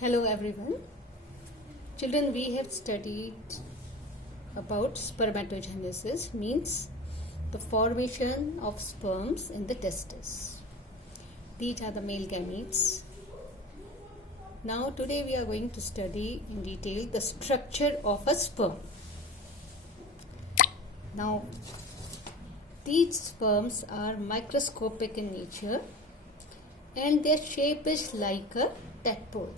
Hello everyone. Children, we have studied about spermatogenesis, means the formation of sperms in the testes. These are the male gametes. Now today we are going to study in detail the structure of a sperm. Now these sperms are microscopic in nature and their shape is like a tadpole.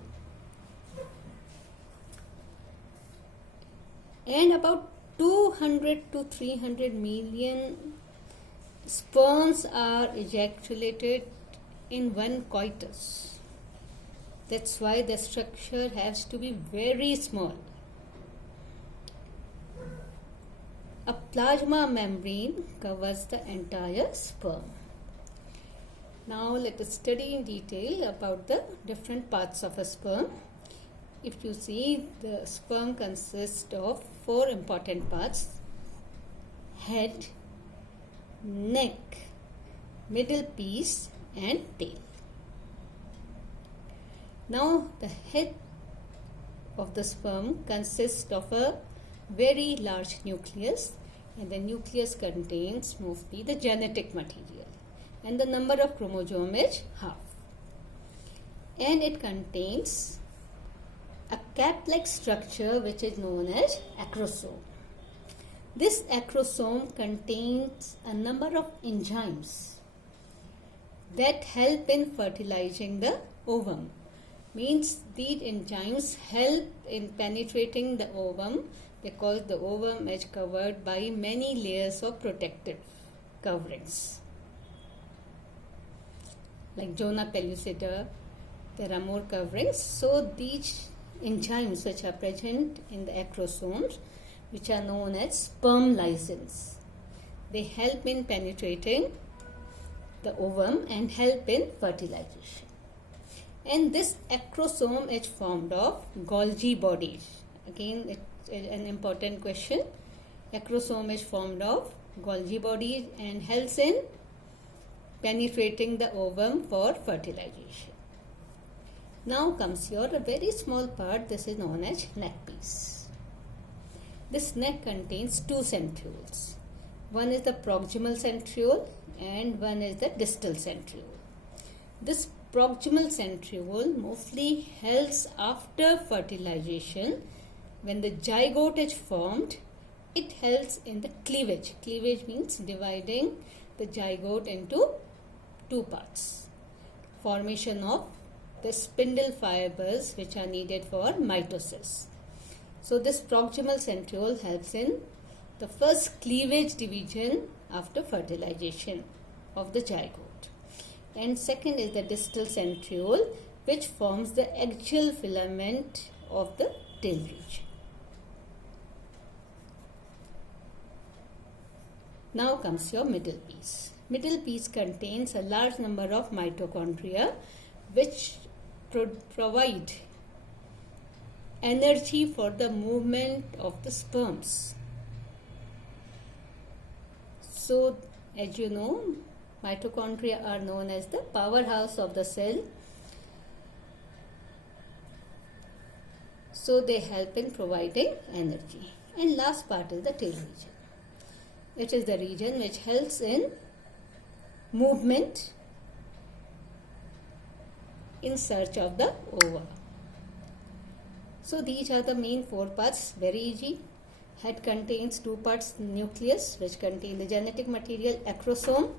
And about 200 to 300 million sperms are ejaculated in one coitus. That's why the structure has to be very small. A plasma membrane covers the entire sperm. Now let us study in detail about the different parts of a sperm. If you see, the sperm consists of 4 important parts: head, neck, middle piece and tail. Now the head of the sperm consists of a very large nucleus, and the nucleus contains mostly the genetic material, and the number of chromosomes is half, and it contains a cap-like structure which is known as acrosome. This acrosome contains a number of enzymes that help in fertilizing the ovum. Means these enzymes help in penetrating the ovum because the ovum is covered by many layers of protective coverings. Like Zona pellucida, there are more coverings. So these enzymes which are present in the acrosomes, which are known as sperm lysins, they help in penetrating the ovum and help in fertilization. And this acrosome is formed of Golgi bodies. Again, it's an important question. Acrosome is formed of Golgi bodies and helps in penetrating the ovum for fertilization. Now comes your very small part. This is known as neck piece. This neck contains 2 centrioles. One is the proximal centriole and one is the distal centriole. This proximal centriole mostly helps after fertilization. When the zygote is formed, it helps in the cleavage. Cleavage means dividing the zygote into 2 parts. Formation of the spindle fibers which are needed for mitosis. So this proximal centriole helps in the first cleavage division after fertilization of the zygote. And second is the distal centriole, which forms the axial filament of the tail region. Now comes your middle piece. Middle piece contains a large number of mitochondria which provide energy for the movement of the sperms. So, as you know, mitochondria are known as the powerhouse of the cell. So, they help in providing energy. And last part is the tail region. It is the region which helps in movement in search of the ova. So these are the main 4 parts, very easy. Head contains 2 parts: nucleus, which contain the genetic material; acrosome,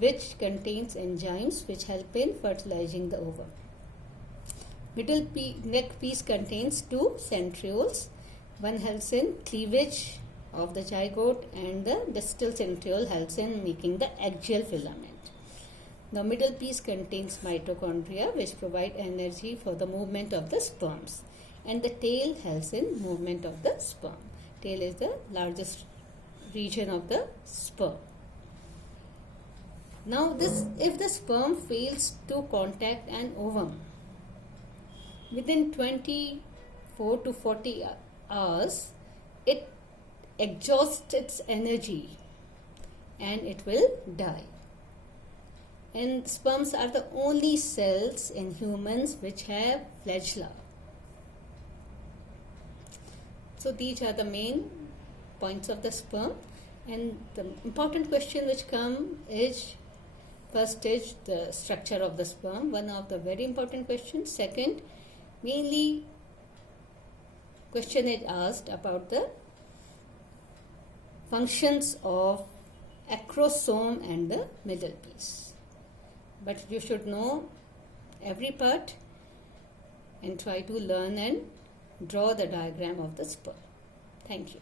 which contains enzymes which help in fertilizing the ovum. Middle neck piece contains 2 centrioles. One helps in cleavage of the zygote and the distal centriole helps in making the axial filament. The middle piece contains mitochondria which provide energy for the movement of the sperms, and the tail helps in movement of the sperm. Tail is the largest region of the sperm. Now if the sperm fails to contact an ovum within 24 to 40 hours, it exhausts its energy and it will die. And sperms are the only cells in humans which have flagella. So these are the main points of the sperm, and the important question which come is, first is the structure of the sperm, one of the very important questions. Second, mainly question is asked about the functions of acrosome and the middle piece. But you should know every part and try to learn and draw the diagram of the sperm. Thank you.